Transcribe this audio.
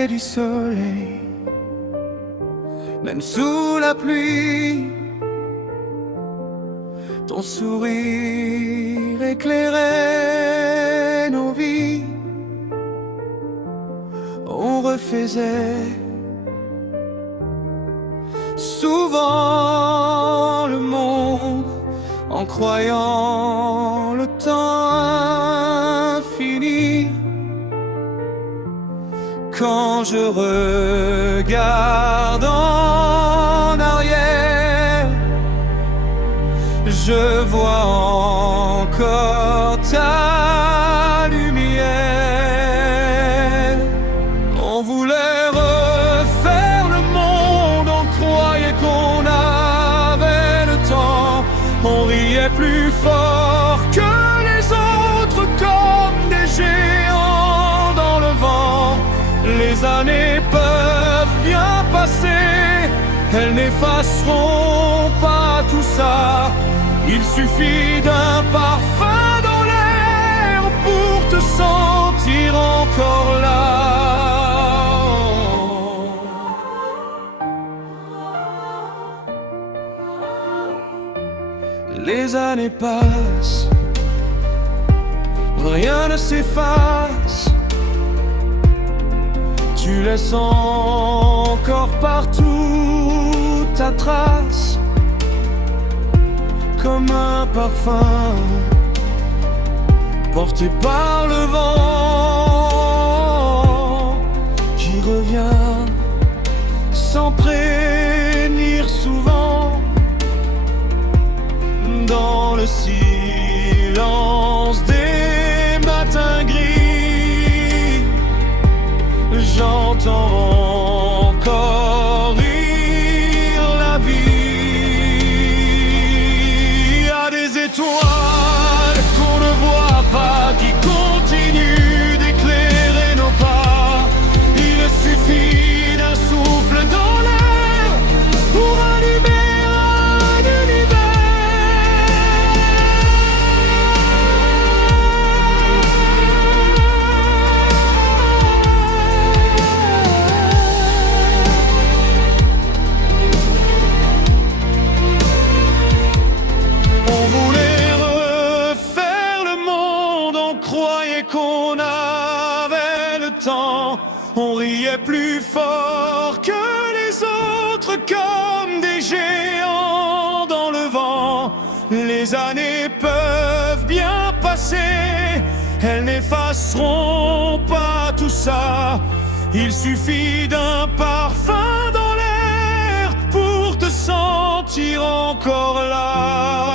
lever du soleil, même sous la pluie. Ton sourire éclairait nos vies. On refaisait souvent le monde en croyant le temps infini. Quand je regarde en arrière, je vois encore ta lumière. On voulait refaire le monde, on croyait qu'on avait le temps. On riait plus fort que les autres, comme des géants dans le vent. Les années peuvent bien passer, elles n'effaceront pas tout ça. Il suffit d'un parfum dans l'air pour te sentir encore là. Les années passent, rien ne s'efface. Tu laisses encore partout ta trace, comme un parfum porté par le vent qui revient sans prévenir souvent. Dans le silence des matins gris, j'entends encore rire la vie. Y a des étoiles qu'on ne voit pas, qui continuent d'éclairer nos pas. Il suffit d'un souffle dans l'air pour allumer un univers. Qu'on avait le temps, on riait plus fort que les autres, comme des géants dans le vent. Les années peuvent bien passer, elles n'effaceront pas tout ça. Il suffit d'un parfum dans l'air pour te sentir encore là.